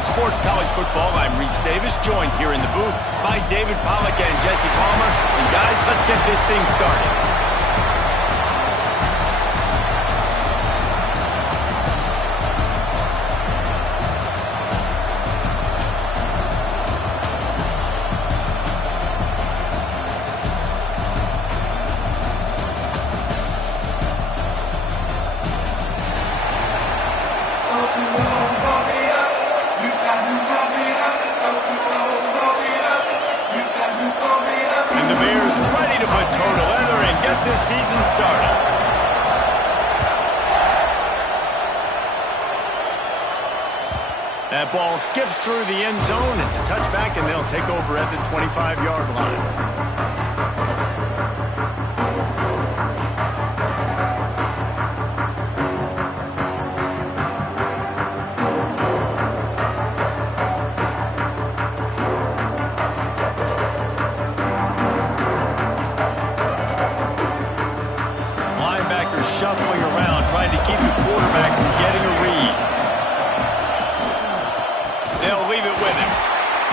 Sports College Football. I'm Reese Davis, joined here in the booth by David Pollack and Jesse Palmer. And guys, let's get this thing started. This season started. That ball skips through the end zone. It's a touchback, and they'll take over at the 25-yard line. Shuffling around, trying to keep the quarterback from getting a read. They'll leave it with him.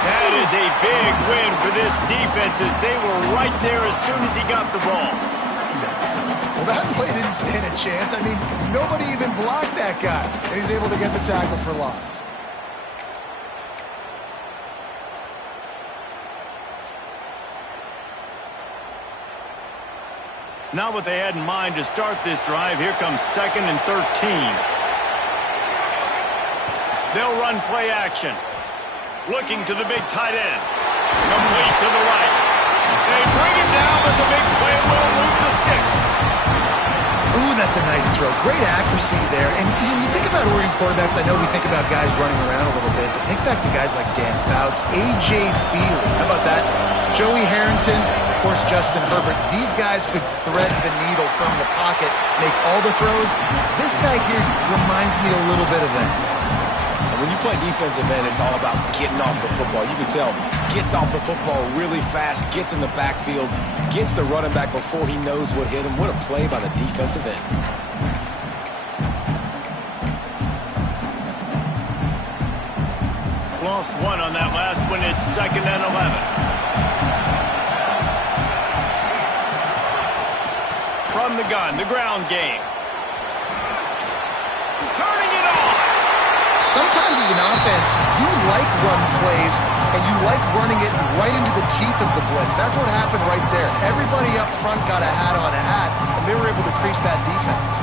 That is a big win for this defense as they were right there as soon as he got the ball. Well, that play didn't stand a chance. I mean, nobody even blocked that guy. And he's able to get the tackle for loss. Not what they had in mind to start this drive. Here comes 2nd and 13. They'll run play action. Looking to the big tight end. Complete to the right. They bring it down, but the big play will move the sticks. Ooh, that's a nice throw. Great accuracy there. And you think about Oregon quarterbacks, I know we think about guys running around a little bit, but think back to guys like Dan Fouts, A.J. Feely. How about that? Joey Harrington, of course, Justin Herbert. These guys could thread the needle from the pocket, make all the throws. This guy here reminds me a little bit of that. And when you play defensive end, it's all about getting off the football. You can tell, gets off the football really fast, gets in the backfield, gets the running back before he knows what hit him. What a play by the defensive end. Lost one on that last one. It's 2nd and 11. From the gun, the ground game. Turning it on. Sometimes as an offense, you like run plays, and you like running it right into the teeth of the blitz. That's what happened right there. Everybody up front got a hat on a hat, and they were able to crease that defense.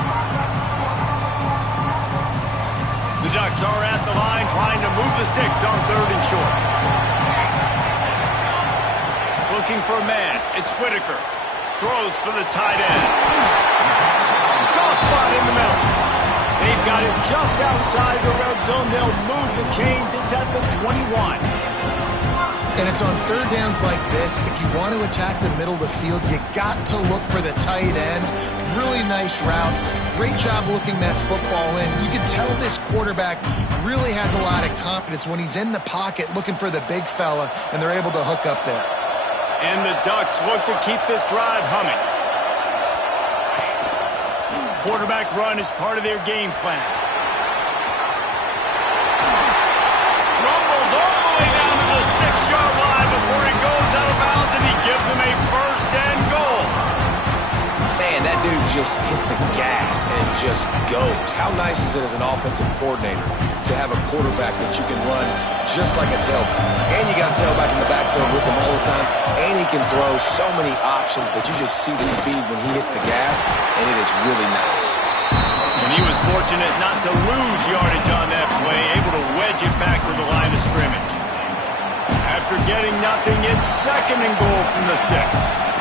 The Ducks are at the line trying to move the sticks on 3rd and short. Looking for a man. It's Whitaker. Throws for the tight end. Soft spot in the middle. They've got it just outside the red zone. They'll move the chains. It's at the 21. And it's on 3rd downs like this. If you want to attack the middle of the field, you got to look for the tight end. Really nice route. Great job looking that football in. You can tell this quarterback really has a lot of confidence when he's in the pocket looking for the big fella, and they're able to hook up there. And the Ducks look to keep this drive humming. Quarterback run is part of their game plan. Rumbles all the way down to the 6-yard line before he goes out of bounds, and he gives them a 1st and goal. Man, that dude just hits the gas and just goes. How nice is it as an offensive coordinator to have a quarterback that you can run just like a tailback? And you got a tailback in the backfield with him all the time, and he can throw so many options, but you just see the speed when he hits the gas, and it is really nice. And he was fortunate not to lose yardage on that play, able to wedge it back to the line of scrimmage. After getting nothing, it's 2nd and goal from the 6.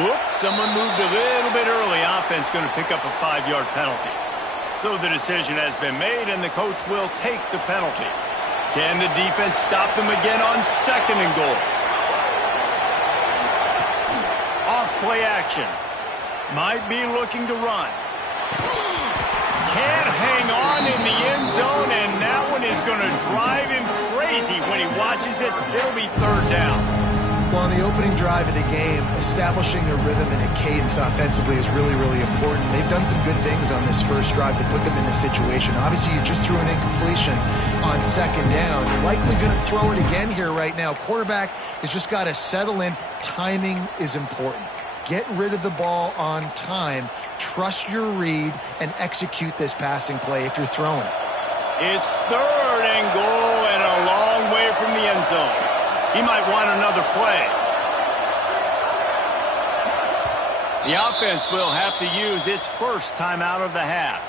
Whoops, someone moved a little bit early. Offense going to pick up a 5-yard penalty. So the decision has been made, and the coach will take the penalty. Can the defense stop them again on 2nd and goal? Off play action. Might be looking to run. Can is going to drive him crazy when he watches it. It'll be third down. Well, on the opening drive of the game, establishing a rhythm and a cadence offensively is really, really important. They've done some good things on this first drive to put them in this situation. Obviously, you just threw an incompletion on second down. You're likely going to throw it again here right now. Quarterback has just got to settle in. Timing is important. Get rid of the ball on time. Trust your read and execute this passing play if you're throwing it. It's third and goal and a long way from the end zone. He might want another play. The offense will have to use its first timeout of the half.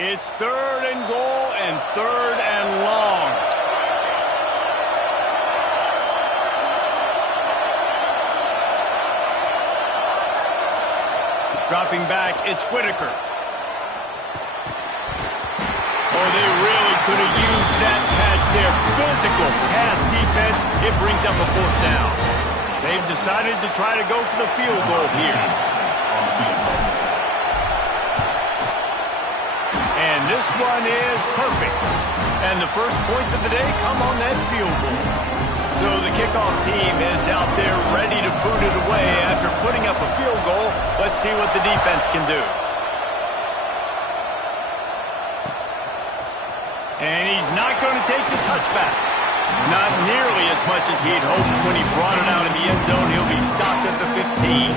It's third and goal and third and long. Dropping back, it's Whitaker. Oh, they really could have used that patch there. Physical pass defense. It brings up a fourth down. They've decided to try to go for the field goal here. And this one is perfect. And the first points of the day come on that field goal. So the kickoff team is out there ready to boot it away after putting up a field goal. Let's see what the defense can do. And he's not going to take the touchback. Not nearly as much as he'd hoped when he brought it out of the end zone. He'll be stopped at the 15.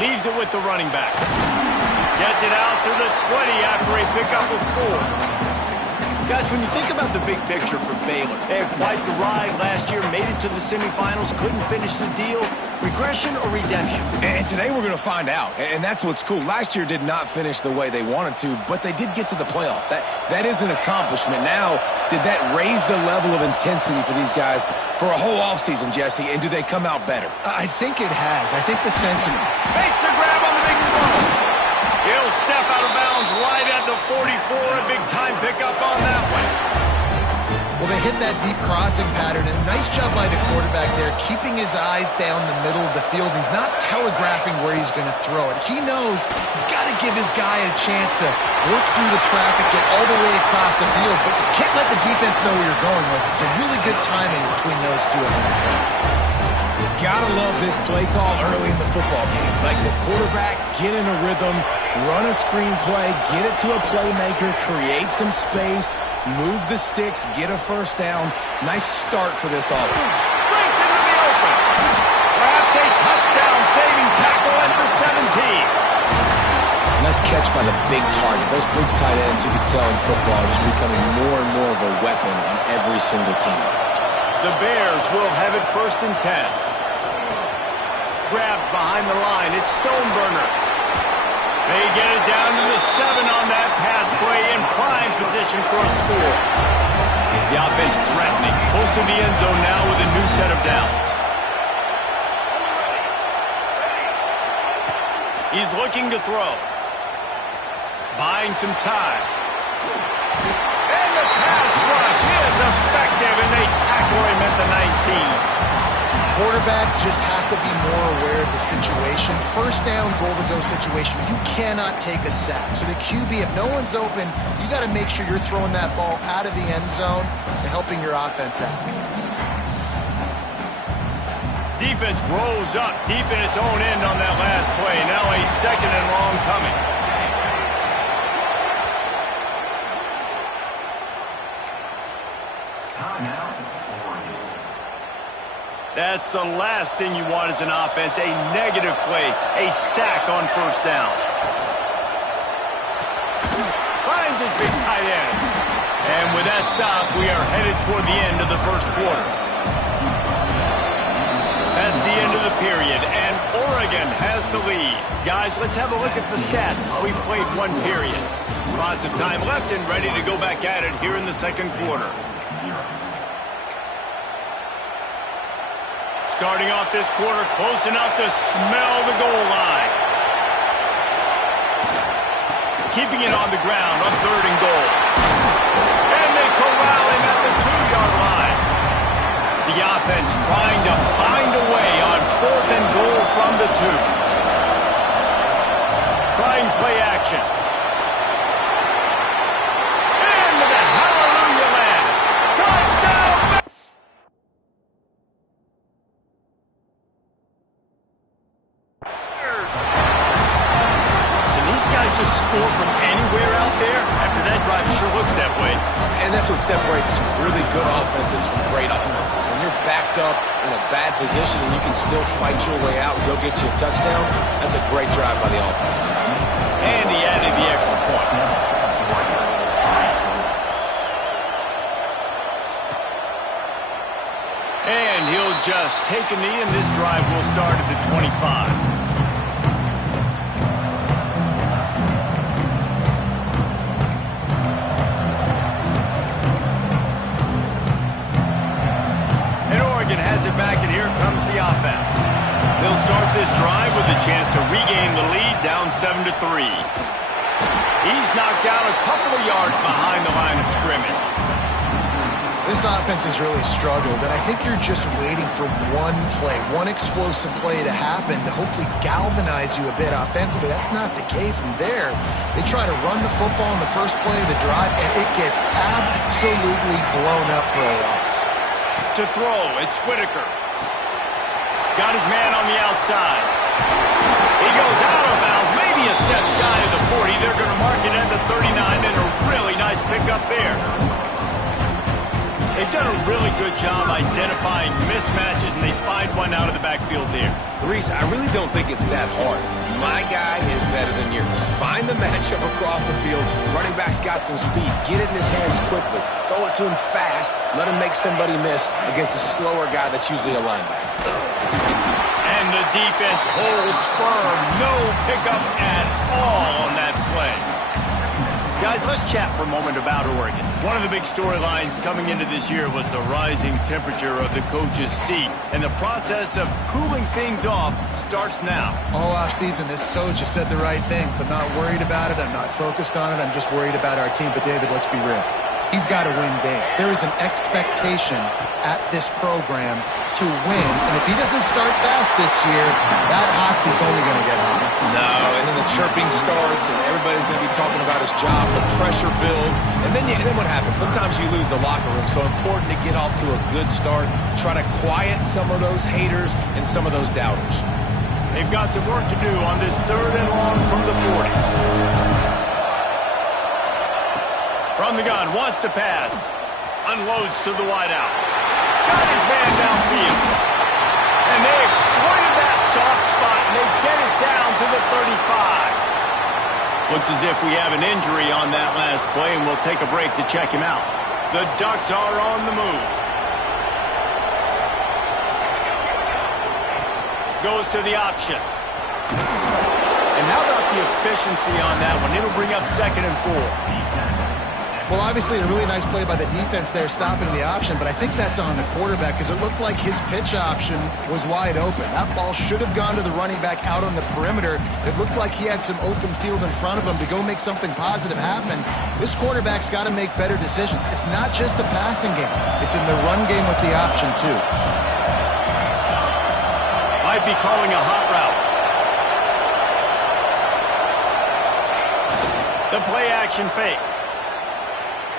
Leaves it with the running back. Gets it out to the 20 after a pickup of 4. Guys, when you think about the big picture for Baylor, they had quite the ride last year, made it to the semifinals, couldn't finish the deal. Regression or redemption? And today we're going to find out, and that's what's cool. Last year did not finish the way they wanted to, but they did get to the playoff. That is an accomplishment. Now, did that raise the level of intensity for these guys for a whole offseason, Jesse, and do they come out better? I think it has. I think the sense of... Makes the grab on the big throw. He'll step out of bounds right at the 44. A big-time pickup on that one. Well, they hit that deep crossing pattern, and nice job by the quarterback there, keeping his eyes down the middle of the field. He's not telegraphing where he's going to throw it. He knows he's got to give his guy a chance to work through the traffic, get all the way across the field, but you can't let the defense know where you're going with it. It's a really good timing between those two. Gotta love this play call early in the football game. Like the quarterback, get in a rhythm, run a screen play, get it to a playmaker, create some space, move the sticks, get a first down. Nice start for this offense. Breaks into the open. Perhaps a touchdown-saving tackle at the 17. Nice catch by the big target. Those big tight ends, you can tell in football, are just becoming more and more of a weapon on every single team. The Bears will have it first and 10. Grabbed behind the line. It's Stoneburner. They get it down to the 7 on that pass play in prime position for a score. The offense threatening. Close to the end zone now with a new set of downs. He's looking to throw. Buying some time. And the pass rush is effective, and they tackle him at the 19. Quarterback just has to be more aware of the situation. First down, goal-to-go situation. You cannot take a sack. So the QB, if no one's open, you got to make sure you're throwing that ball out of the end zone and helping your offense out. Defense rose up deep in its own end on that last play. Now a second and long coming. That's the last thing you want as an offense, a negative play, a sack on first down. Finds his big tight end. And with that stop, we are headed toward the end of the first quarter. As the end of the period, and Oregon has the lead. Guys, let's have a look at the stats. We played one period. Lots of time left and ready to go back at it here in the second quarter. Starting off this quarter close enough to smell the goal line. Keeping it on the ground on 3rd and goal. And they corral him at the 2-yard line. The offense trying to find a way on 4th and goal from the 2. Trying play action. Into the hallelujah land. Touchdown! Can these guys just score from anywhere out there? After that drive, it sure looks that way. And that's what separates really good offenses from great offenses. When you're backed up in a bad position and you can still fight your way out and go get you a touchdown, that's a great drive by the offense. And he added the extra point. And he'll just take a knee, and this drive will start at the 25. Has it back, and here comes the offense. They'll start this drive with a chance to regain the lead, down 7-3. He's knocked out a couple of yards behind the line of scrimmage. This offense has really struggled, and I think you're just waiting for one play, one explosive play to happen to hopefully galvanize you a bit offensively. That's not the case, and there, they try to run the football in the first play of the drive, and it gets absolutely blown up for a loss. To throw, it's Whitaker. Got his man on the outside. He goes out of bounds, maybe a step shy of the 40. They're going to mark it at the 39, and a really nice pickup there. They've done a really good job identifying mismatches, and they find one out of the backfield there. Reese, I really don't think it's that hard. My guy is better than yours. Find the matchup across the field. Running back's got some speed. Get it in his hands quickly. Throw it to him fast. Let him make somebody miss against a slower guy that's usually a linebacker. And the defense holds firm. No pickup at all on that play. Guys, let's chat for a moment about Oregon. One of the big storylines coming into this year was the rising temperature of the coach's seat. And the process of cooling things off starts now. All offseason, this coach has said the right things. I'm not worried about it. I'm not focused on it. I'm just worried about our team. But, David, let's be real. He's got to win games. There is an expectation at this program to win. And if he doesn't start fast this year, that hot seat's only going to get hotter. No, and then the chirping starts, and everybody's going to be talking about his job. The pressure builds. And then what happens? Sometimes you lose the locker room. So important to get off to a good start. Try to quiet some of those haters and some of those doubters. They've got some work to do on this 3rd and long from the 40. From the gun, wants to pass. Unloads to the wideout. Got his man downfield. And they exploited that soft spot, and they get it down to the 35. Looks as if we have an injury on that last play, and we'll take a break to check him out. The Ducks are on the move. Goes to the option. And how about the efficiency on that one? It'll bring up 2nd and 4. Well, obviously, a really nice play by the defense there, stopping the option, but I think that's on the quarterback because it looked like his pitch option was wide open. That ball should have gone to the running back out on the perimeter. It looked like he had some open field in front of him to go make something positive happen. This quarterback's got to make better decisions. It's not just the passing game. It's in the run game with the option, too. Might be calling a hot route. The play action fake.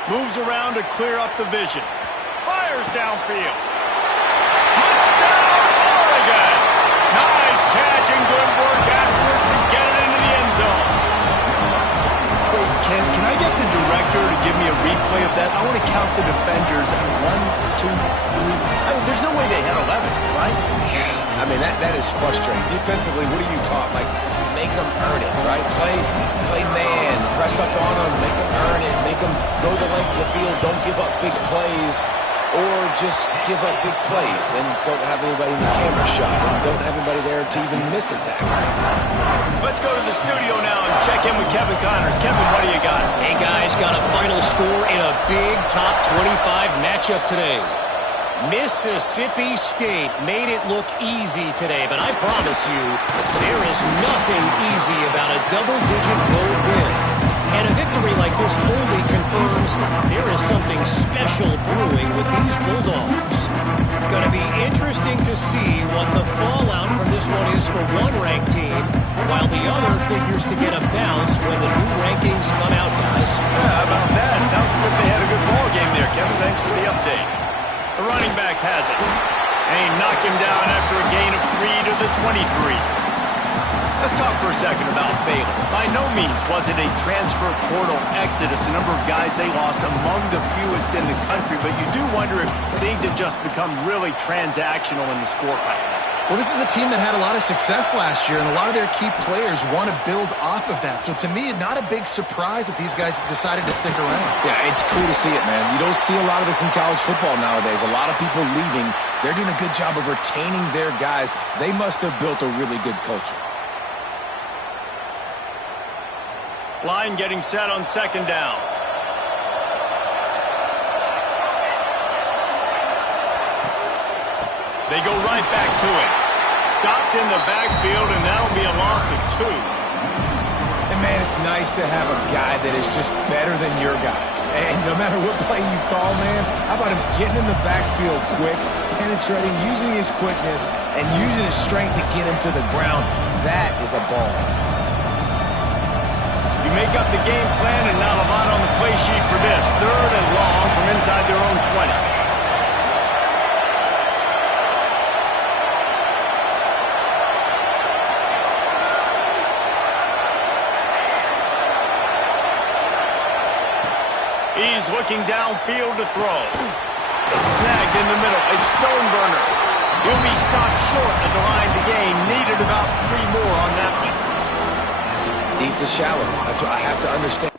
Moves around to clear up the vision. Fires downfield. Touchdown, Oregon! Nice catch and good work afterwards to get it into the end zone. Wait, can I get the director to give me a replay of that? I want to count the defenders. 1, 2, 3. I mean, there's no way they had 11, right? I mean, that is frustrating. Defensively, what are you taught? Like, make them earn it, right? Play man, press up on them, make them earn it, make them go the length of the field, don't give up big plays. or just give up big plays and don't have anybody in the camera shot and don't have anybody there to even miss a tackle. Let's go to the studio now and check in with Kevin Connors. Kevin, what do you got? Hey, guys, got a final score in a big top 25 matchup today. Mississippi State made it look easy today, but I promise you, there is nothing easy about a double-digit road win. And a victory like this only confirms there is something special brewing with these Bulldogs. Going to be interesting to see what the fallout from this one is for one ranked team, while the other figures to get a bounce when the new rankings come out, guys. Yeah, how about that? Sounds as if they had a good ball game there, Kevin. Thanks for the update. The running back has it. And he knocked him down after a gain of 3 to the 23. Let's talk for a second about Baylor. By no means was it a transfer portal exodus. The number of guys they lost among the fewest in the country, but you do wonder if things have just become really transactional in the sport right now. Well, this is a team that had a lot of success last year, and a lot of their key players want to build off of that. So to me, not a big surprise that these guys decided to stick around. Yeah, it's cool to see it, man. You don't see a lot of this in college football nowadays. A lot of people leaving. They're doing a good job of retaining their guys. They must have built a really good culture. Line getting set on second down. They go right back to it. Stopped in the backfield, and that'll be a loss of 2. And, man, it's nice to have a guy that is just better than your guys. And no matter what play you call, man, how about him getting in the backfield quick, penetrating, using his quickness, and using his strength to get him to the ground. That is a ball. You make up the game plan, and not a lot on the play sheet for this. 3rd and long from inside their own 20. He's looking downfield to throw. Snagged in the middle. It's Stoneburner. He'll be stopped short at the line to gain. Needed about 3 more on that one. Deep to shallow. That's what I have to understand.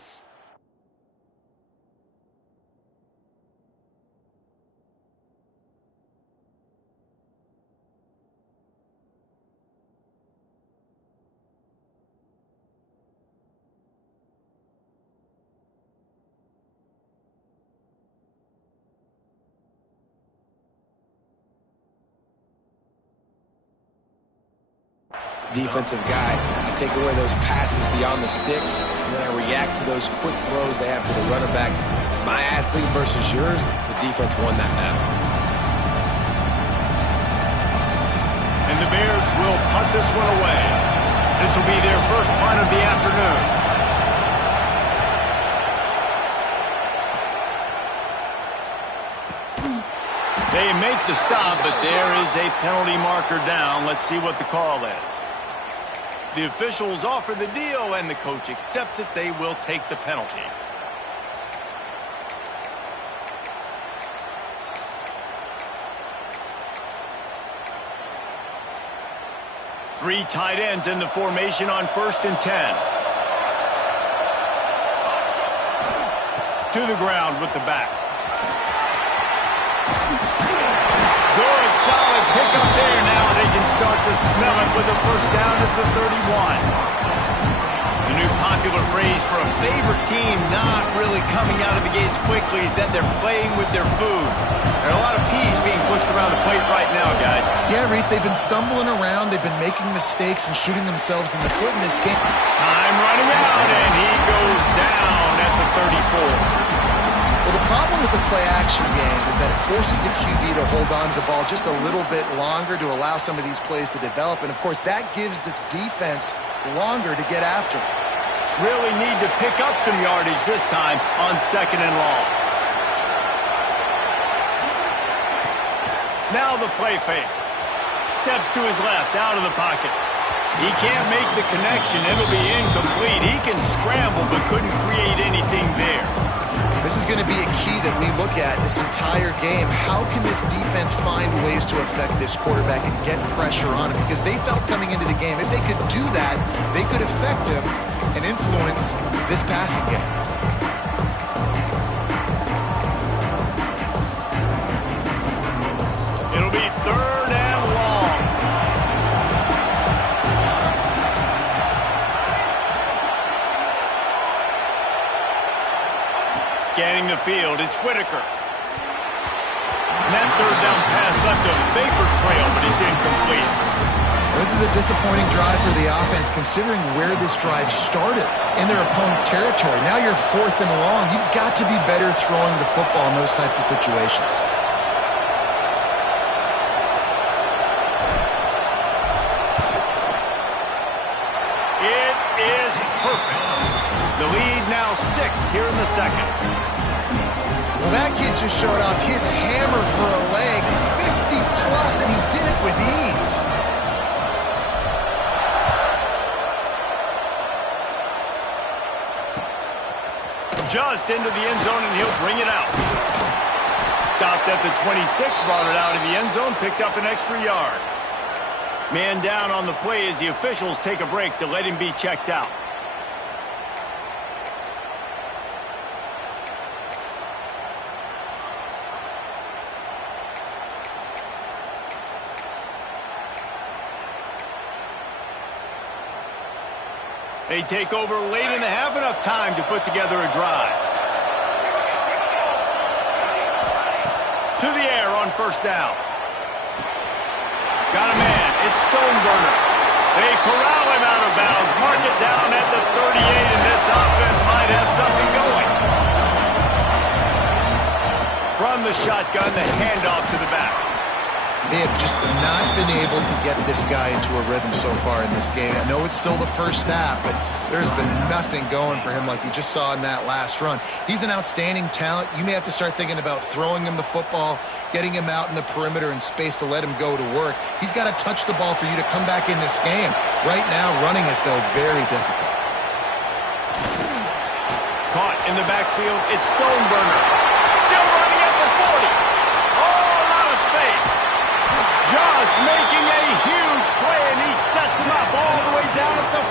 Defensive guy. I take away those passes beyond the sticks, and then I react to those quick throws they have to the runner back. It's my athlete versus yours. The defense won that battle. And the Bears will punt this one away. This will be their first punt of the afternoon. They make the stop, but there is a penalty marker down. Let's see what the call is. The officials offer the deal, and the coach accepts it. They will take the penalty. Three tight ends in the formation on 1st and 10. To the ground with the back. Good, solid pickup there. Now they can start to smell it with a first down at the 31. The new popular phrase for a favorite team not really coming out of the gates quickly is that they're playing with their food. There are a lot of peas being pushed around the plate right now, guys. Yeah, Reese, they've been stumbling around. They've been making mistakes and shooting themselves in the foot in this game. Time running out, and he goes down at the 34. Well, the problem with the play-action game is that it forces the QB to hold on to the ball just a little bit longer to allow some of these plays to develop. And, of course, that gives this defense longer to get after. Really need to pick up some yardage this time on 2nd and long. Now the play fake. Steps to his left, out of the pocket. He can't make the connection. It'll be incomplete. He can scramble but couldn't create anything there. This is going to be a key that we look at this entire game. How can this defense find ways to affect this quarterback and get pressure on him? Because they felt coming into the game, if they could do that, they could affect him and influence this passing game. Scanning the field, it's Whitaker. And that third down pass left a vapor trail, but it's incomplete. This is a disappointing drive for the offense, considering where this drive started, in their opponent territory. Now you're 4th and long. You've got to be better throwing the football in those types of situations. It is perfect. The lead now 6 here in the second. Well, that kid just showed off his hammer for a leg, 50-plus, and he did it with ease. Just into the end zone, and he'll bring it out. Stopped at the 26, brought it out of the end zone, picked up an extra yard. Man down on the play as the officials take a break to let him be checked out. They take over late in the half, enough time to put together a drive. To the air on first down. Got a man. It's Stoneburner. They corral him out of bounds. Mark it down at the 38, and this offense might have something going. From the shotgun, the handoff to the back. They have just not been able to get this guy into a rhythm so far in this game. I know it's still the first half, but there's been nothing going for him like you just saw in that last run. He's an outstanding talent. You may have to start thinking about throwing him the football, getting him out in the perimeter in space to let him go to work. He's got to touch the ball for you to come back in this game. Right now, running it, though, very difficult. Caught in the backfield, it's Stoneburner. Still running at the 40. All out of space. Just making a huge play, and he sets him up all the way down at the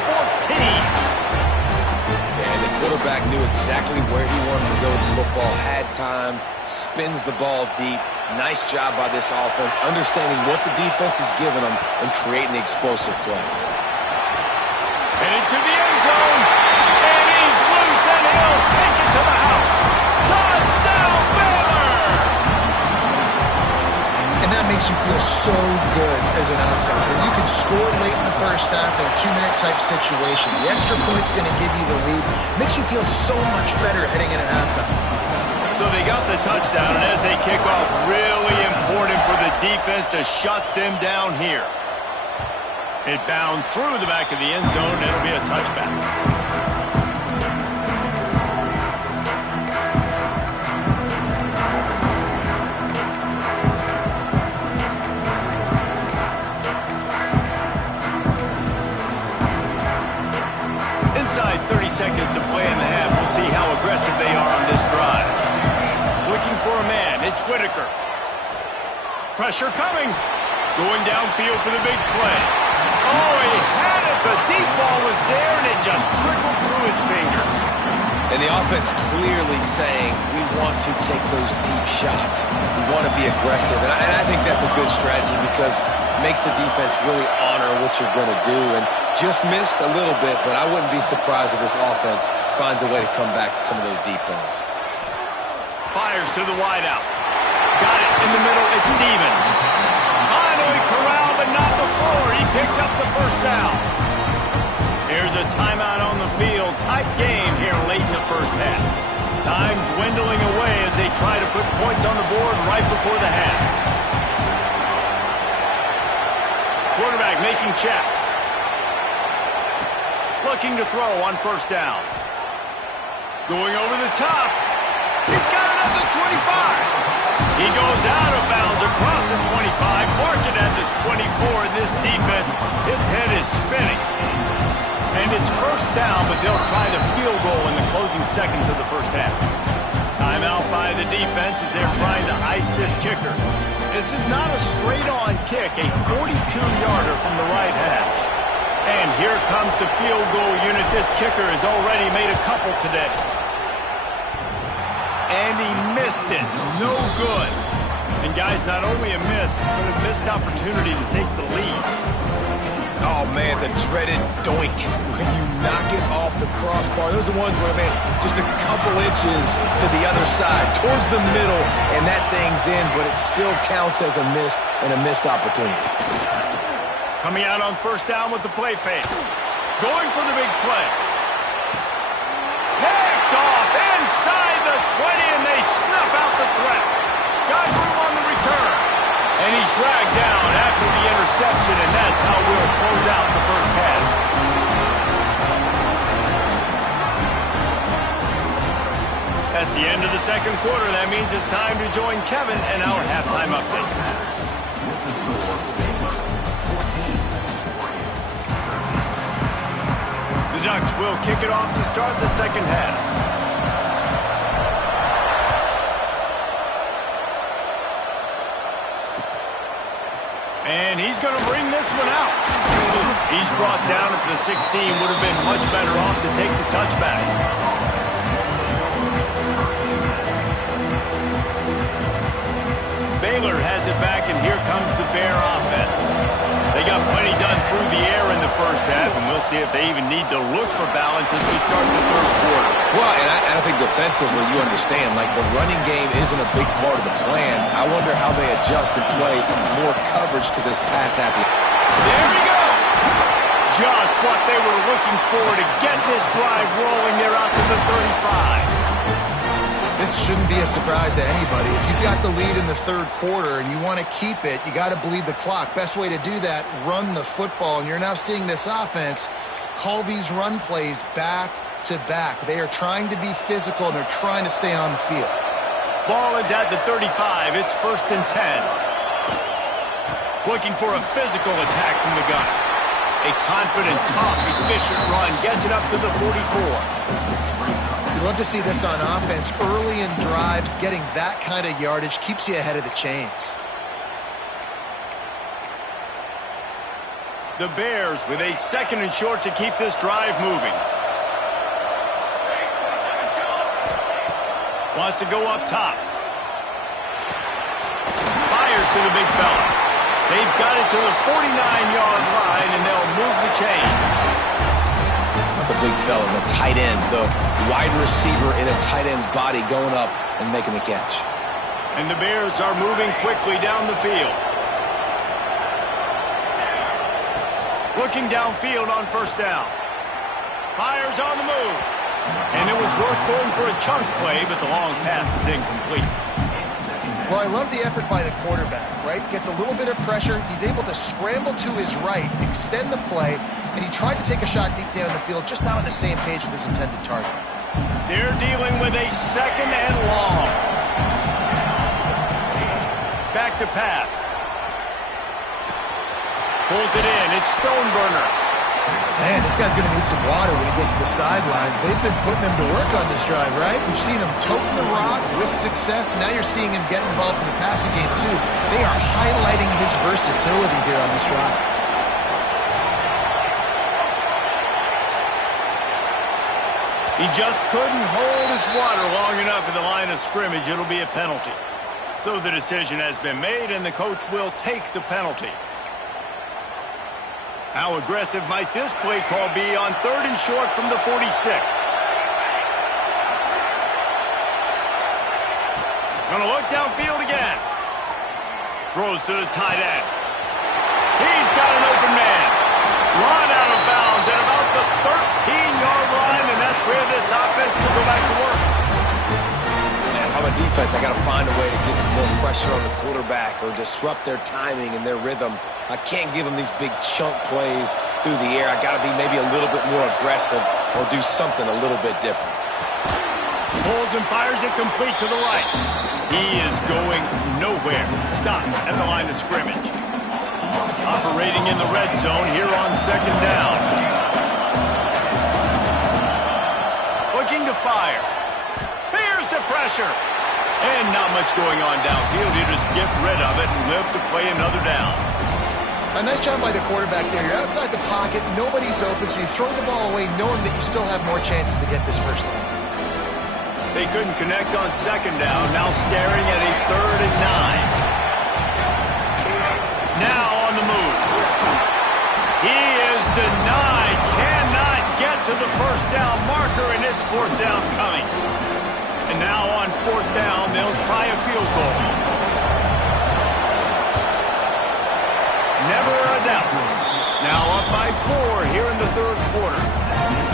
14. And the quarterback knew exactly where he wanted to go with the football, had time, spins the ball deep. Nice job by this offense, understanding what the defense is giving them and creating the explosive play. And into the end zone, and he's loose, and he'll take it to the house. Touchdown, Baylor! And that makes you feel so good as an offense. When you can score late in the first half in a 2-minute type situation, the extra point's going to give you the lead. Makes you feel so much better heading into halftime. So they got the touchdown, and as they kick off, really important for the defense to shut them down here. It bounds through the back of the end zone, and it'll be a touchback. Inside 30 seconds to play in the half. We'll see how aggressive they are on this drive. Looking for a man. It's Whitaker. Pressure coming. Going downfield for the big play. Oh, he had it. The deep ball was there, and it just trickled through his fingers. And the offense clearly saying, we want to take those deep shots. We want to be aggressive. And I think that's a good strategy because it makes the defense really honor what you're going to do. And just missed a little bit, but I wouldn't be surprised if this offense finds a way to come back to some of those deep balls. Fires to the wideout. Got it in the middle. It's Stevens. Finally corralled, but not before. He picks up the first down. Here's a timeout on the field. Tight game here late in the first half. Time dwindling away as they try to put points on the board right before the half. Quarterback making checks. Looking to throw on first down. Going over the top. He's got it at the 25. He goes out of bounds across the 25. Mark it at the 24. And this defense, its head is spinning. And it's first down, but they'll try the field goal in the closing seconds of the first half. Timeout by the defense as they're trying to ice this kicker. This is not a straight-on kick, a 42-yarder from the right hash. And here comes the field goal unit. This kicker has already made a couple today. And he missed it. No good. And guys, not only a miss, but a missed opportunity to take the lead. Oh, man, the dreaded doink when you knock it off the crossbar. Those are the ones where, man, just a couple inches to the other side, towards the middle, and that thing's in, but it still counts as a missed opportunity. Coming out on first down with the play fake. Going for the big play. Picked off inside the 20, and they snuff out the threat. Got room on the return. And he's dragged down after the interception, and that's how we'll close out the first half. That's the end of the second quarter. That means it's time to join Kevin and our halftime update. The Ducks will kick it off to start the second half. And he's going to bring this one out. He's brought down at the 16. Would have been much better off to take the touchback. Baylor has it back, and here comes the Bear offense. They got plenty done through the air in the first half, and we'll see if they even need to look for balance as we start the third quarter. Well, and I think defensively, you understand, like the running game isn't a big part of the plan. I wonder how they adjust and play more coverage to this pass-happy. There he goes! Just what they were looking for to get this drive rolling. They're out to the 35. This shouldn't be a surprise to anybody. If you've got the lead in the third quarter and you want to keep it, you got to bleed the clock. Best way to do that, run the football. And you're now seeing this offense call these run plays back to back. They are trying to be physical, and they're trying to stay on the field. Ball is at the 35. It's 1st and 10. Looking for a physical attack from the gun. A confident, tough, efficient run gets it up to the 44. You love to see this on offense. Early in drives, getting that kind of yardage keeps you ahead of the chains. The Bears with a 2nd and short to keep this drive moving. Wants to go up top. Fires to the big fella. They've got it to the 49-yard line, and they'll move the chains. The big fella, the tight end, the wide receiver in a tight end's body going up and making the catch. And the Bears are moving quickly down the field. Looking downfield on first down. Fires on the move. And it was worth going for a chunk play, but the long pass is incomplete. Well, I love the effort by the quarterback, right? Gets a little bit of pressure. He's able to scramble to his right, extend the play, and he tried to take a shot deep down the field, just not on the same page with his intended target. They're dealing with a 2nd and long. Back to pass. Pulls it in. It's Stoneburner. Man, this guy's going to need some water when he gets to the sidelines. They've been putting him to work on this drive, right? We've seen him toting the rock with success. Now you're seeing him get involved in the passing game, too. They are highlighting his versatility here on this drive. He just couldn't hold his water long enough at the line of scrimmage. It'll be a penalty. So the decision has been made, and the coach will take the penalty. How aggressive might this play call be on 3rd and short from the 46? Gonna look downfield again. Throws to the tight end. He's got an open man. Run out of bounds at about the 13-yard line, and that's where this offense will go back to work. If I'm a defense, I got to find a way to get some more pressure on the quarterback or disrupt their timing and their rhythm. I can't give them these big chunk plays through the air. I got to be maybe a little bit more aggressive or do something a little bit different. Pulls and fires it complete to the right. He is going nowhere. Stop at the line of scrimmage. Operating in the red zone here on 2nd down. Looking to fire. Here's the pressure. And not much going on downfield. You just get rid of it and live to play another down. A nice job by the quarterback there. You're outside the pocket. Nobody's open, so you throw the ball away knowing that you still have more chances to get this first down. They couldn't connect on 2nd down. Now staring at a 3rd and 9. Now on the move. He is denied. Cannot get to the first down marker, and it's fourth down coming. And now on fourth down, they'll try a field goal. Never a doubt. Now up by 4 here in the third quarter.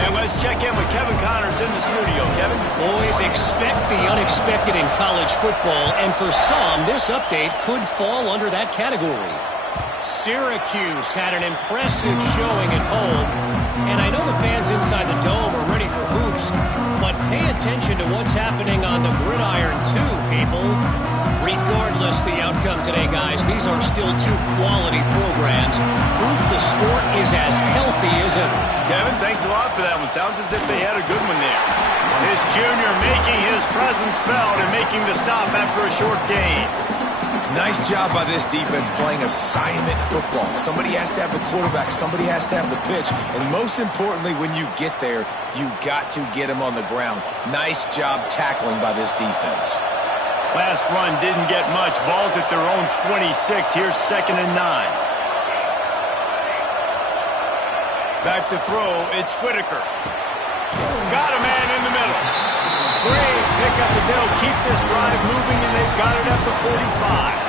And let's check in with Kevin Connors in the studio. Kevin? Boys, expect the unexpected in college football, and for some, this update could fall under that category. Syracuse had an impressive showing at home, and I know the fans inside the dome are ready for hoops, but pay attention to what's happening on the gridiron too, people. Regardless the outcome today, guys, these are still two quality programs. Proof the sport is as healthy as ever. Kevin, thanks a lot for that one. Sounds as if they had a good one there. This junior making his presence felt and making the stop after a short gain. Nice job by this defense playing assignment football. Somebody has to have the quarterback, somebody has to have the pitch, and most importantly, when you get there, you got to get him on the ground. Nice job tackling by this defense. Last run didn't get much. Ball's at their own 26. Here's 2nd and 9. Back to throw. It's Whitaker. Got a man in the middle. Great pickup as they'll keep this drive moving, and they've got it at the 45.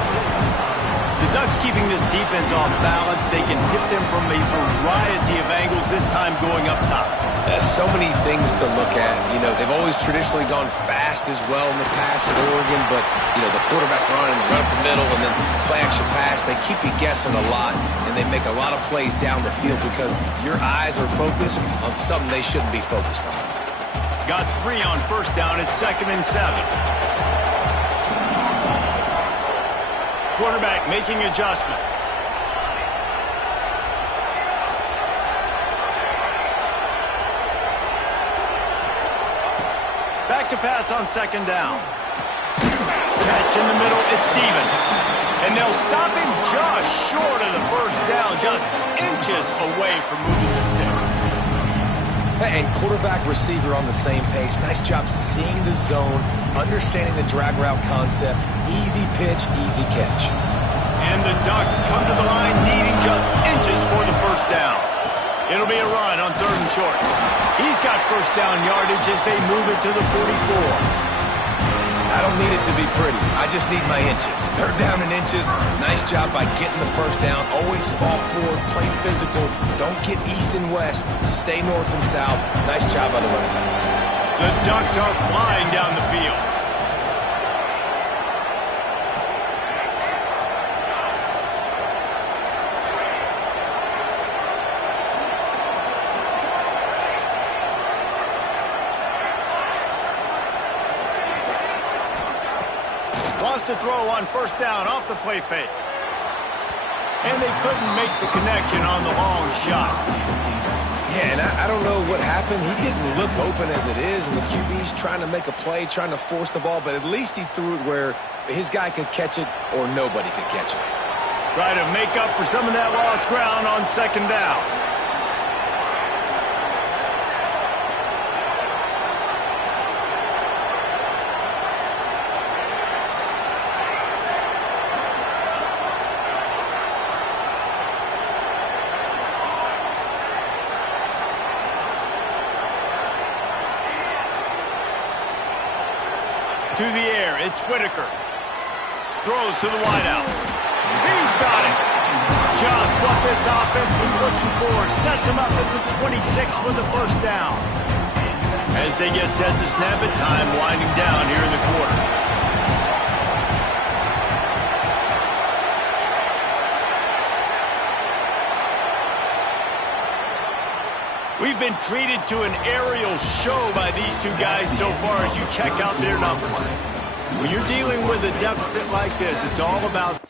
The Ducks keeping this defense off balance. They can hit them from a variety of angles, this time going up top. There's so many things to look at. You know, they've always traditionally gone fast as well in the past at Oregon, but, you know, the quarterback run and the run up the middle and then play action pass, they keep you guessing a lot, and they make a lot of plays down the field because your eyes are focused on something they shouldn't be focused on. Got 3 on first down. It's 2nd and 7. Quarterback making adjustments. Back to pass on 2nd down. Catch in the middle. It's Stevens. And they'll stop him just short of the first down, just inches away from moving the sticks. And quarterback receiver on the same page. Nice job seeing the zone, understanding the drag route concept. Easy pitch, easy catch. And the Ducks come to the line needing just inches for the first down. It'll be a run on 3rd and short. He's got first down yardage as they move it to the 44. I don't need it to be pretty. I just need my inches. 3rd down and inches. Nice job by getting the first down. Always fall forward, play physical. Don't get east and west. Stay north and south. Nice job by the running back. The Ducks are flying down the field. To throw on first down off the play fake. And they couldn't make the connection on the long shot. Yeah, and I don't know what happened. He didn't look open as it is, and the QB's trying to make a play, trying to force the ball, but at least he threw it where his guy could catch it or nobody could catch it. Try to make up for some of that lost ground on 2nd down. To the air, it's Whitaker. Throws to the wideout. He's got it. Just what this offense was looking for. Sets him up at the 26 with the first down. As they get set to snap it, time winding down here in the quarter. We've been treated to an aerial show by these two guys so far as you check out their numbers. When you're dealing with a deficit like this, it's all about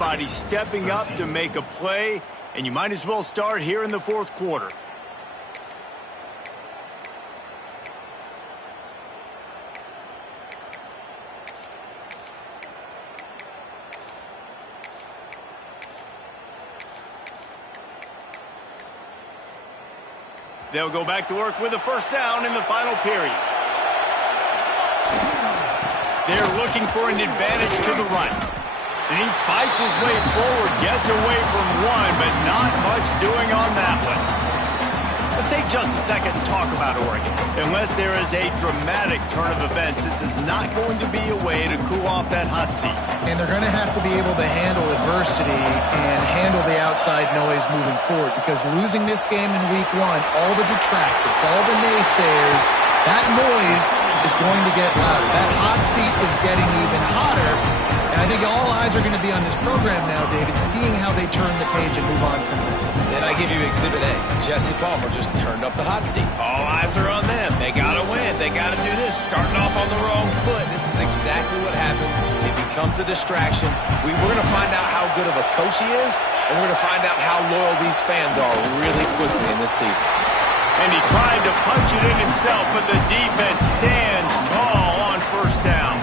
Everybody stepping up to make a play, and you might as well start here in the fourth quarter. They'll go back to work with a first down in the final period. They're looking for an advantage to the right. And he fights his way forward, gets away from one, but not much doing on that one. Let's take just a second and talk about Oregon. Unless there is a dramatic turn of events, this is not going to be a way to cool off that hot seat. And they're going to have to be able to handle adversity and handle the outside noise moving forward, because losing this game in week one, all the detractors, all the naysayers, that noise is going to get louder. That hot seat is getting even hotter. And I think all eyes are going to be on this program now, David, seeing how they turn the page and move on from this. Then I give you Exhibit A. Jesse Palmer just turned up the hot seat. All eyes are on them. They got to win. They got to do this. Starting off on the wrong foot. This is exactly what happens. It becomes a distraction. We're going to find out how good of a coach he is, and we're going to find out how loyal these fans are really quickly in this season. And he tried to punch it in himself, but the defense stands tall on first down.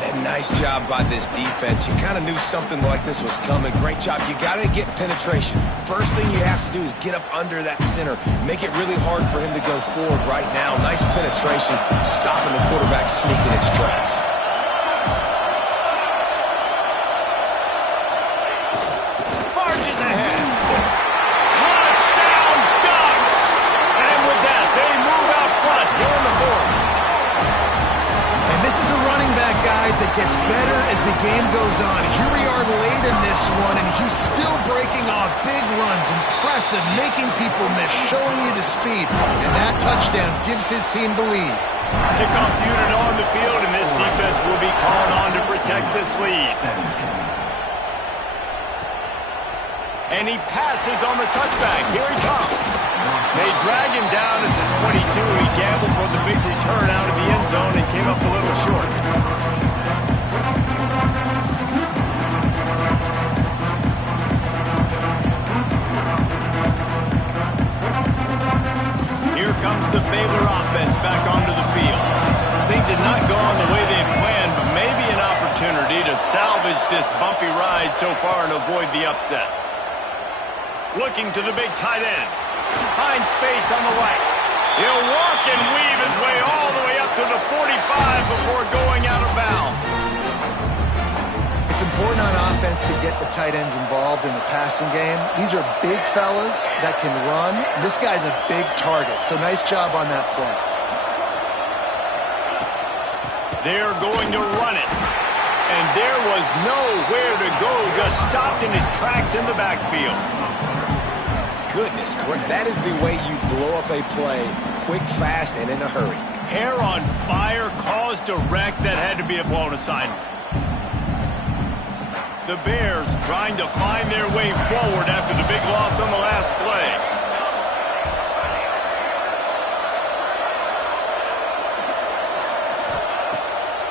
And nice job by this defense. You kind of knew something like this was coming. Great job. You got to get penetration. First thing you have to do is get up under that center. Make it really hard for him to go forward right now. Nice penetration, stopping the quarterback sneaking its tracks. Marches ahead. Touchdown Ducks! And with that, they move out front here in the fourth. And this is a running back, guys, that gets better as the game goes on. Here we are late in this one, and he's still breaking off big runs. Impressive, making people miss, showing you the speed. And that touchdown gives his team the lead. Kickoff unit on the field, and this defense will be called on to protect this lead. And he passes on the touchback. Here he comes. They drag him down at the 22. He gambled for the big return out of the end zone and came up a little short. Here comes the Baylor offense back onto the field. Things did not go on the way they had planned, but maybe an opportunity to salvage this bumpy ride so far and avoid the upset. Looking to the big tight end. Finds space on the right. He'll walk and weave his way all the way up to the 45 before going out of bounds. It's important on offense to get the tight ends involved in the passing game. These are big fellas that can run. This guy's a big target, so nice job on that play. They're going to run it. And there was nowhere to go, just stopped in his tracks in the backfield. Goodness, that is the way you blow up a play, quick, fast, and in a hurry. Hair on fire, caused a wreck that had to be a blown assignment. The Bears trying to find their way forward after the big loss on the last play.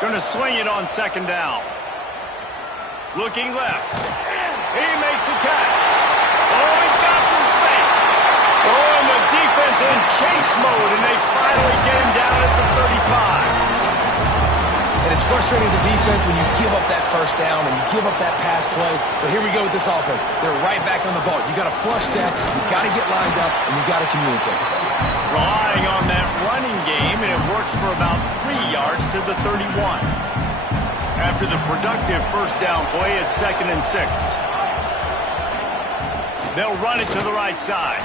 Going to swing it on second down. Looking left. He makes the catch. Oh, he's got some space. Oh, and the defense in chase mode, and they finally get him down at the 35. And it's frustrating as a defense when you give up that first down and you give up that pass play. But here we go with this offense. They're right back on the ball. You got to flush that. You got to get lined up, and you got to communicate. Relying on that running game, and it works for about 3 yards to the 31. After the productive first down play, it's 2nd and 6. They'll run it to the right side.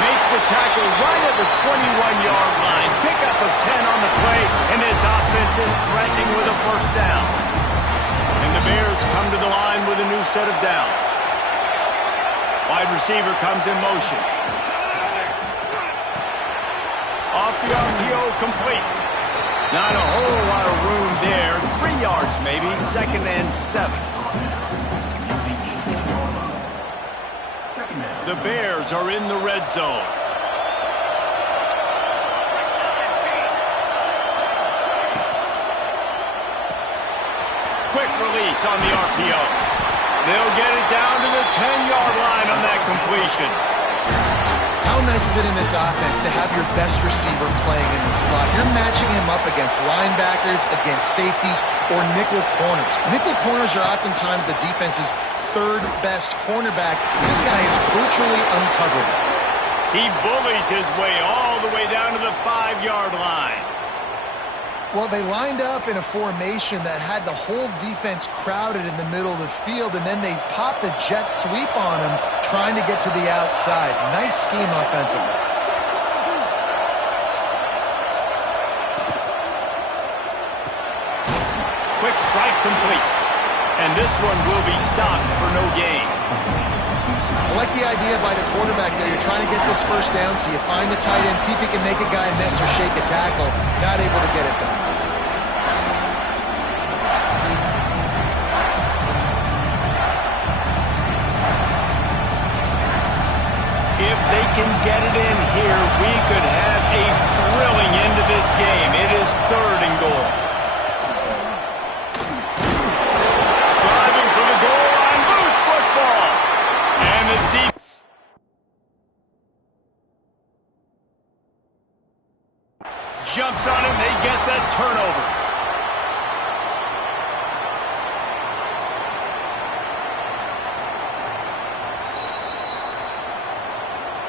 Makes the tackle right at the 21-yard line. Pickup of 10 on the play, and this offense is threatening with a first down. And the Bears come to the line with a new set of downs. Wide receiver comes in motion. Off the RPO, complete. Not a whole lot of room there. 3 yards maybe, 2nd and 7. The Bears are in the red zone. Quick release, nice on the RPO. They'll get it down to the 10-yard line on that completion. How nice is it in this offense to have your best receiver playing in the slot? You're matching him up against linebackers, against safeties, or nickel corners. Nickel corners are oftentimes the defense's third best cornerback. This guy is virtually uncoverable. He bullies his way all the way down to the 5-yard line. Well, they lined up in a formation that had the whole defense crowded in the middle of the field, and then they popped the jet sweep on him, trying to get to the outside. Nice scheme offensively. Quick strike complete. And this one will be stopped for no gain. I like the idea by the quarterback there. You're trying to get this first down, so you find the tight end, see if he can make a guy miss or shake a tackle. Not able to get it done. If they can get it in here, we could have a thrilling end to this game. It is 3rd and goal. Striving for the goal line, loose football. And the deep. Jumps on him, they get that turnover.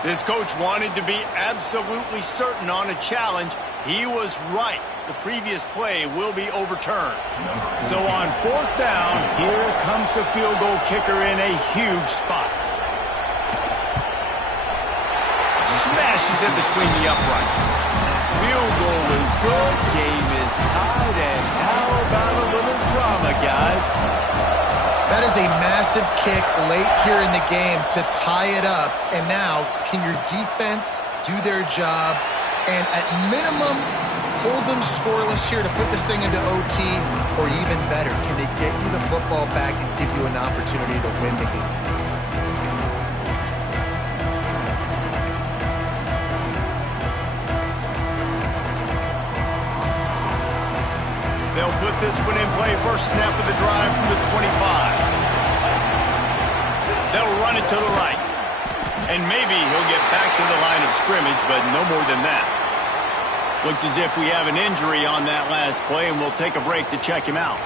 This coach wanted to be absolutely certain on a challenge. He was right. The previous play will be overturned. So on 4th down, here comes the field goal kicker in a huge spot. Smashes it between the uprights. Field goal is good. Game is tied. And how about a little drama, guys? That is a massive kick late here in the game to tie it up. And now, can your defense do their job and at minimum hold them scoreless here to put this thing into OT? Or even better, can they get you the football back and give you an opportunity to win the game? They'll put this one in play. First snap of the drive from the 25. They'll run it to the right. And maybe he'll get back to the line of scrimmage, but no more than that. Looks as if we have an injury on that last play, and we'll take a break to check him out.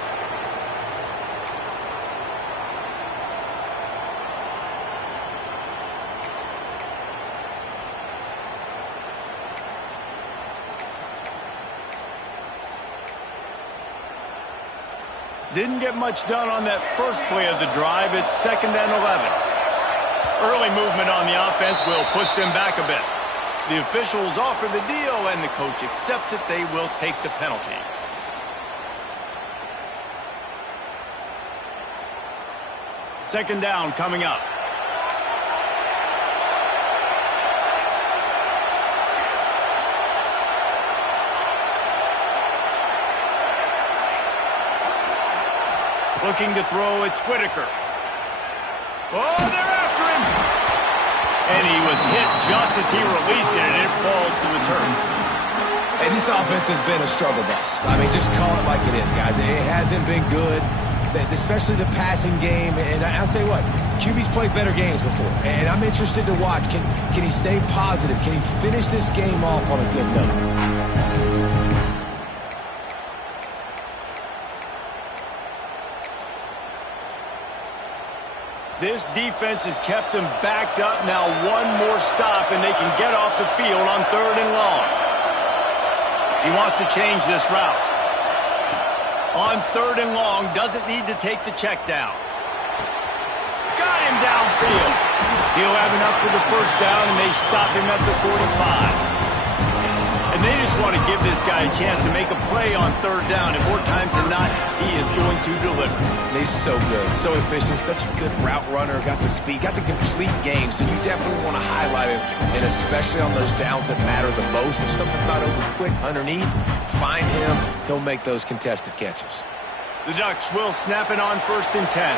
Didn't get much done on that first play of the drive. It's 2nd and 11. Early movement on the offense will push them back a bit. The officials offer the deal, and the coach accepts it. They will take the penalty. Second down coming up. Looking to throw, it's Whitaker. Oh, they're after him! And he was hit just as he released it, and it falls to the turf. Hey, this offense has been a struggle bus. I mean, just call it like it is, guys. It hasn't been good, especially the passing game. And I'll tell you what, QB's played better games before. And I'm interested to watch. Can he stay positive? Can he finish this game off on a good note? This defense has kept them backed up. Now one more stop, and they can get off the field on 3rd and long. He wants to change this route. On 3rd and long, doesn't need to take the check down. Got him downfield. He'll have enough for the first down, and they stop him at the 45. And they just want to give this guy a chance to make a play on 3rd down, and more times than not, he is going to deliver. He's so good, so efficient, such a good route runner, got the speed, got the complete game, so you definitely want to highlight him, and especially on those downs that matter the most. If something's not open quick underneath, find him, he'll make those contested catches. The Ducks will snap it on 1st and 10.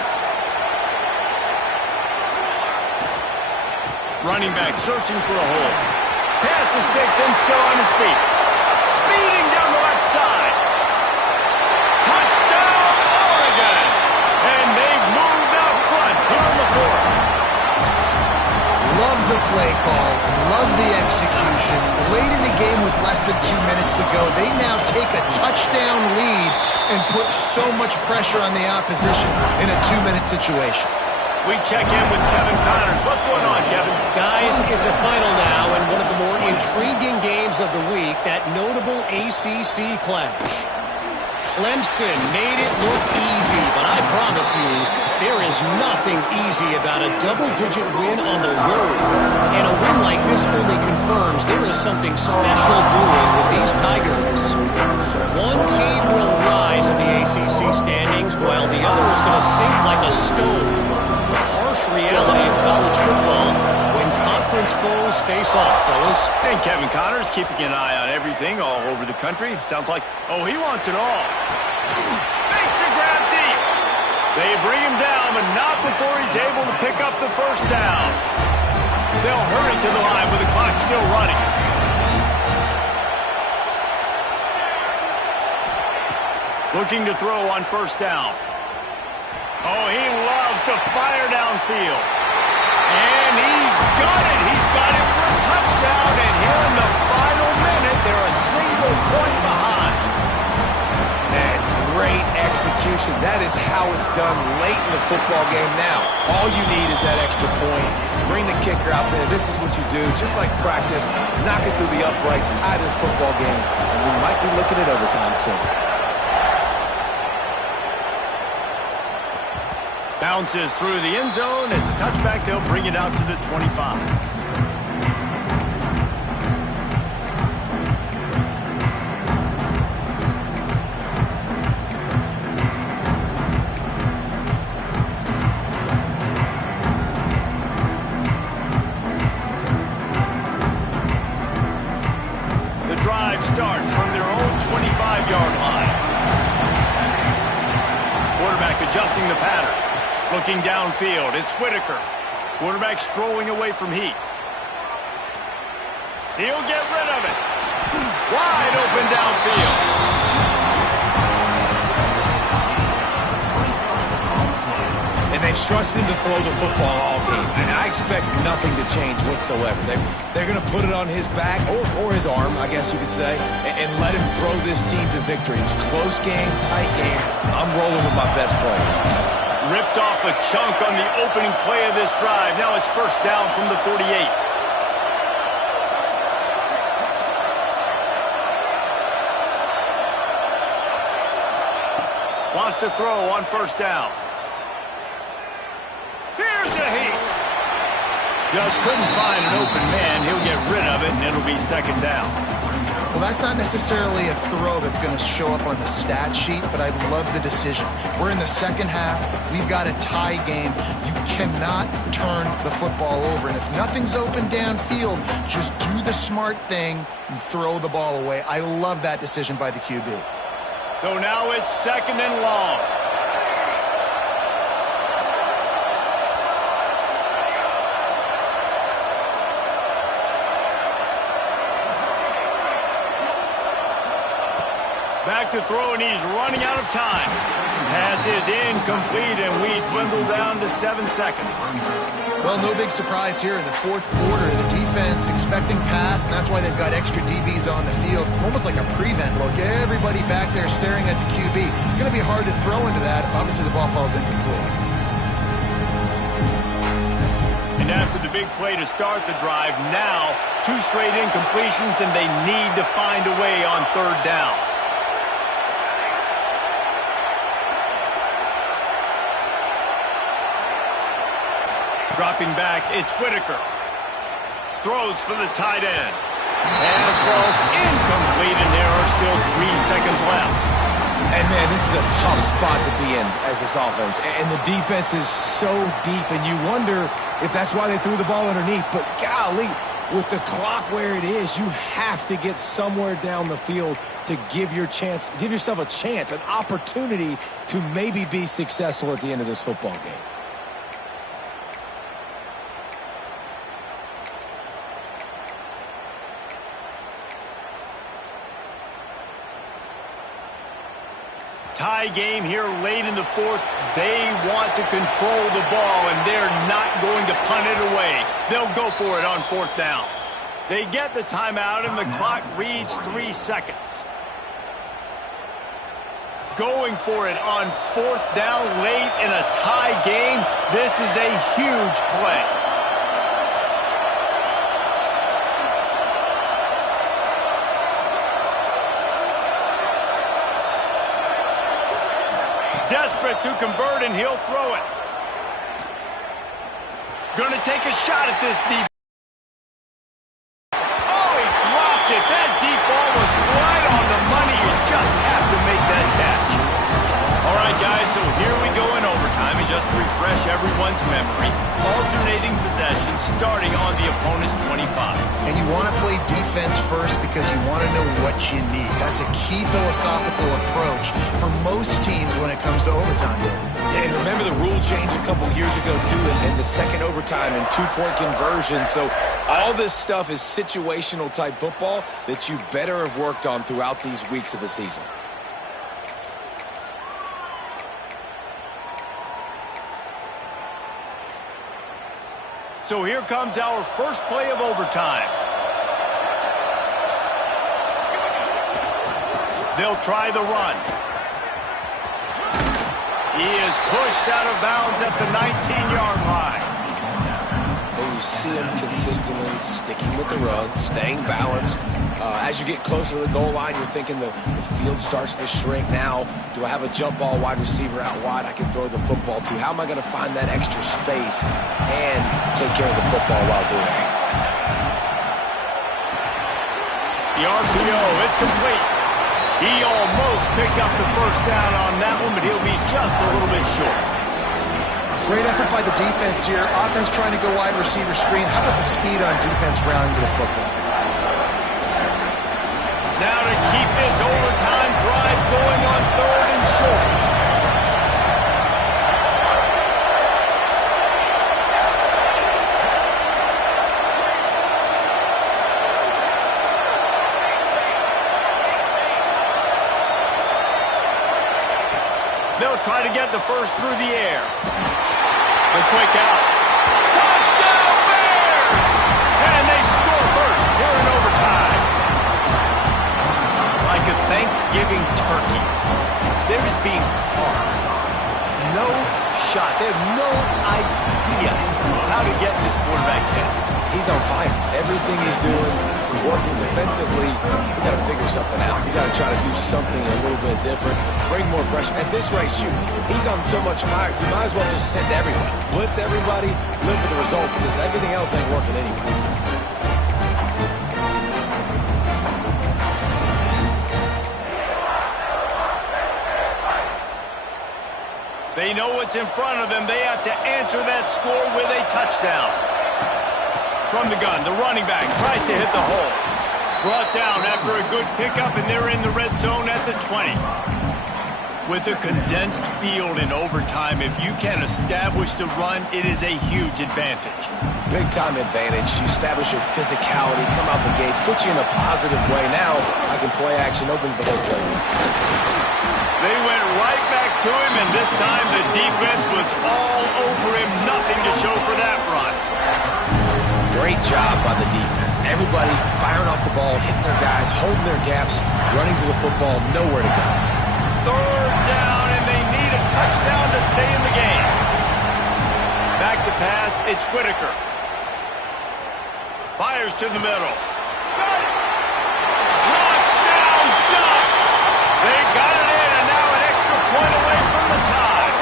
Running back searching for a hole. Pass the sticks and still on his feet. Speeding down the left side. Touchdown, Oregon! the play call. Love the execution. Late in the game with less than 2 minutes to go, they now take a touchdown lead and put so much pressure on the opposition in a 2-minute situation. We check in with Kevin Connors. What's going on, Kevin? Guys, it's a final now, and one of the more intriguing games of the week, that notable ACC clash. Clemson made it look easy, but I promise you, there is nothing easy about a double-digit win on the road. And a win like this only confirms there is something special brewing with these Tigers. One team will rise in the ACC standings, while the other is going to sink like a stone. The harsh reality of college football when conference foes face off, fellas. And Kevin Connors keeping an eye on everything all over the country. Sounds like, oh, he wants it all. Makes the grab deep. They bring him down, but not before he's able to pick up the first down. They'll hurry to the line with the clock still running. Looking to throw on first down. Oh, he loves to fire downfield. And he's got it. He's got it for a touchdown. And here in the final minute, they're a single point behind. And great execution. That is how it's done late in the football game now. All you need is that extra point. Bring the kicker out there. This is what you do. Just like practice, knock it through the uprights, tie this football game, and we might be looking at overtime soon. Bounces through the end zone. It's a touchback. They'll bring it out to the 25. The drive starts from their own 25-yard line. Quarterback adjusting the pattern. Looking downfield, it's Whitaker. Quarterback strolling away from Heat. He'll get rid of it. Wide open downfield. And they've trusted him to throw the football all game. And I expect nothing to change whatsoever. They're going to put it on his back, or his arm, I guess you could say, and let him throw this team to victory. It's a close game, tight game. I'm rolling with my best player. Ripped off a chunk on the opening play of this drive. Now it's first down from the 48. Wants to throw on first down. Here's the Heat. Just couldn't find an open man. He'll get rid of it, and it'll be second down. Well, that's not necessarily a throw that's going to show up on the stat sheet, but I love the decision. We're in the second half. We've got a tie game. You cannot turn the football over. And if nothing's open downfield, just do the smart thing and throw the ball away. I love that decision by the QB. So now it's second and long. Back to throw, and he's running out of time. Pass is incomplete, and we dwindle down to 7 seconds. Well, no big surprise here in the fourth quarter. The defense expecting pass, and that's why they've got extra DBs on the field. It's almost like a prevent look. Everybody back there staring at the QB. Going to be hard to throw into that. Obviously, the ball falls incomplete. And after the big play to start the drive, now 2 straight incompletions, and they need to find a way on third down. Dropping back, it's Whitaker. Throws for the tight end. Pass falls incomplete, and there are still 3 seconds left. And, man, this is a tough spot to be in as this offense. And the defense is so deep, and you wonder if that's why they threw the ball underneath. But, golly, with the clock where it is, you have to get somewhere down the field to give yourself a chance, an opportunity to maybe be successful at the end of this football game. tie game here late in the fourth. They want to control the ball, and they're not going to punt it away. They'll go for it on fourth down. They get the timeout, and the clock reads 3 seconds. Going for it on fourth down late in a tie game. This is a huge play. Desperate to convert, and he'll throw it. Going to take a shot at this deep. Oh, he dropped it. That deep ball was right on the money. You just have to make that catch. All right, guys, so here we go in overtime. And just to refresh everyone's memory, alternating possession starting on the opponent's 25. And you want to play defense first because you want to know what you need. That's a key philosophical approach for most teams when it comes to overtime. Yeah, and remember the rule change a couple years ago, too, and the second overtime and two-point conversion. So all this stuff is situational-type football that you better have worked on throughout these weeks of the season. So here comes our first play of overtime. They'll try the run. He is pushed out of bounds at the 19-yard line. And you see him consistently sticking with the run, staying balanced. As you get closer to the goal line, you're thinking the field starts to shrink. Now, do I have a jump ball wide receiver out wide I can throw the football to? How am I going to find that extra space and take care of the football while doing it? The RPO, it's complete. He almost picked up the first down on that one, but he'll be just a little bit short. Great effort by the defense here. Offense trying to go wide receiver screen. How about the speed on defense rounding to the football? Now to keep this overtime drive going on third and short. They'll try to get the first through the air. The quick out. Touchdown Bears! And they score first here in overtime. Like a Thanksgiving turkey, they're just being carved. No shot. They have no idea how to get in this quarterback's head. He's on fire. Everything he's doing is working defensively. We got to figure something out. You got to try to do something a little bit different. Bring more pressure. At this rate, shoot, he's on so much fire, you might as well just send everybody. Blitz everybody, live for the results, because everything else ain't working anyways. They know what's in front of them. They have to answer that score with a touchdown. From the gun, the running back tries to hit the hole. Brought down after a good pickup, and they're in the red zone at the 20. With a condensed field in overtime, if you can establish the run, it is a huge advantage. Big-time advantage. You establish your physicality, come out the gates, put you in a positive way. Now, I can play action, opens the whole play. They went right back to him, and this time the defense was all over him. Nothing to show for that run. Great job by the defense. Everybody firing off the ball, hitting their guys, holding their gaps, running to the football, nowhere to go. Third down, and they need a touchdown to stay in the game. Back to pass, it's Whitaker. Fires to the middle. Got it! Touchdown, Ducks! They got it in, and now an extra point away from the tie.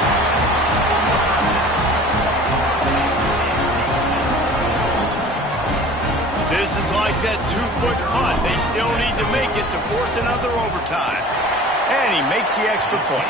This is like that 2-foot punt. They still need to make it to force another overtime. And he makes the extra point.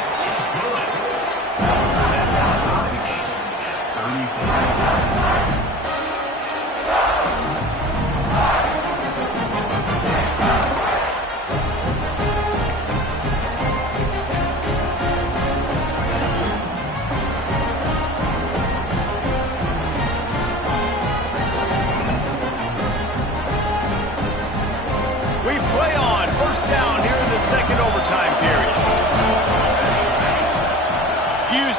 We play on first down here in the second overtime period.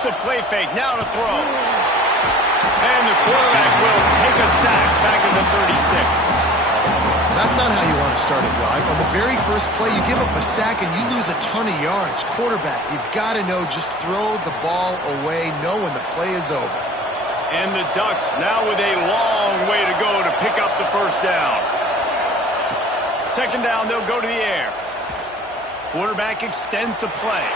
a play fake. Now to throw. And the quarterback will take a sack back at the 36. That's not how you want to start a drive. On the very first play, you give up a sack and you lose a ton of yards. Quarterback, you've got to know, just throw the ball away, know when the play is over. And the Ducks now with a long way to go to pick up the first down. Second down, they'll go to the air. Quarterback extends the play.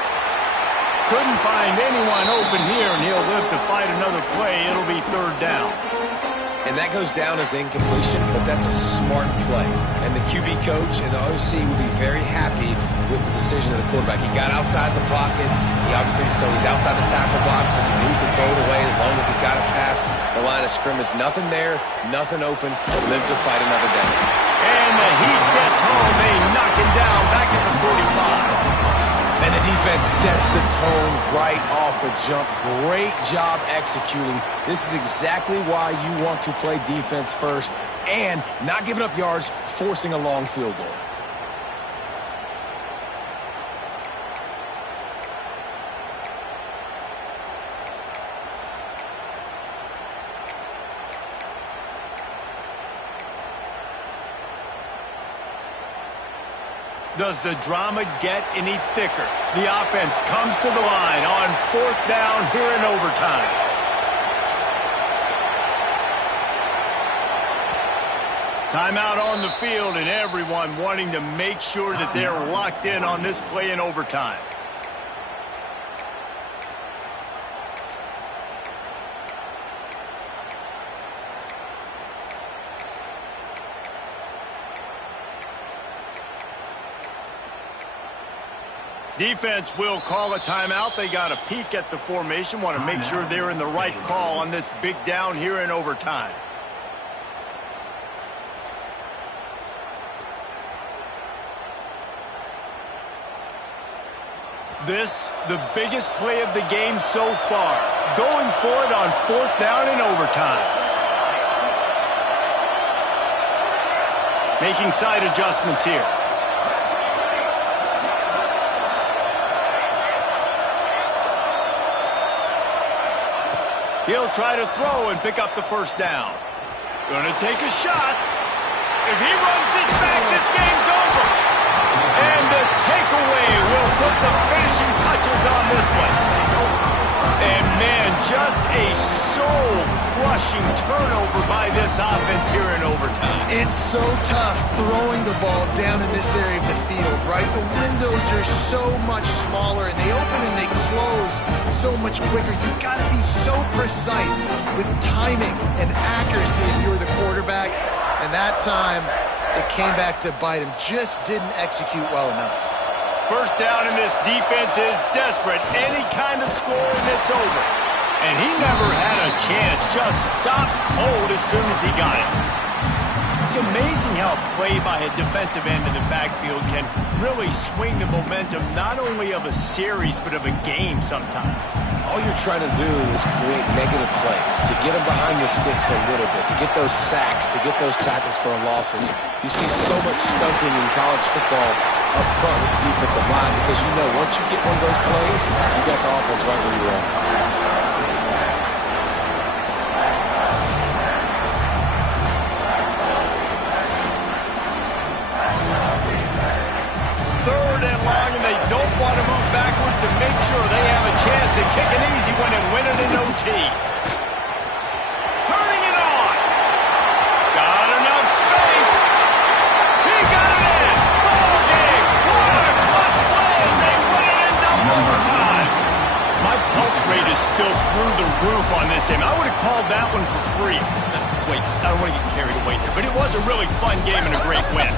Couldn't find anyone open here, and he'll live to fight another play. It'll be third down. And that goes down as incompletion, but that's a smart play. And the QB coach and the OC will be very happy with the decision of the quarterback. He got outside the pocket. He's outside the tackle boxes. He knew he could throw it away as long as he got it past the line of scrimmage. Nothing there, nothing open. Live to fight another day. And the Heat gets home. They knock him down back at the 45. And the defense sets the tone right off the jump. Great job executing. This is exactly why you want to play defense first and not giving up yards, forcing a long field goal. Does the drama get any thicker? The offense comes to the line on fourth down here in overtime. Timeout on the field, and everyone wanting to make sure that they're locked in on this play in overtime. Defense will call a timeout. They got a peek at the formation. Want to make sure they're in the right call on this big down here in overtime. This, the biggest play of the game so far. Going for it on fourth down in overtime. Making side adjustments here. He'll try to throw and pick up the first down. Gonna take a shot. If he runs this back, this game's over. And the takeaway will put the finishing touches on this one. And man, just a soul-crushing turnover by this offense here in overtime. It's so tough throwing the ball down in this area of the field, right? The windows are so much smaller, and they open and they close so much quicker. You've got to be so precise with timing and accuracy if you're the quarterback. And that time, it came back to bite him. Just didn't execute well enough. First down, and this defense is desperate. Any kind of score, and it's over. And he never had a chance. Just stopped cold as soon as he got it. It's amazing how a play by a defensive end in the backfield can really swing the momentum not only of a series, but of a game sometimes. All you're trying to do is create negative plays, to get them behind the sticks a little bit, to get those sacks, to get those tackles for losses. You see so much stunting in college football up front with the defensive line because you know once you get one of those plays, you got the offense right where you are. They don't want to move backwards to make sure they have a chance to kick an easy one and win it in OT. Turning it on. Got enough space. He got it in. Ball game. What a clutch play as they win it in double overtime. My pulse rate is still through the roof on this game. I would have called that one for free. Wait, I don't want to get carried away there, but it was a really fun game and a great win.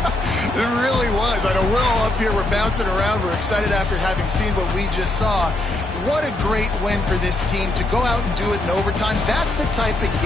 It really was. I know we're all up here, we're bouncing around, we're excited after having seen what we just saw. What a great win for this team to go out and do it in overtime. That's the type of game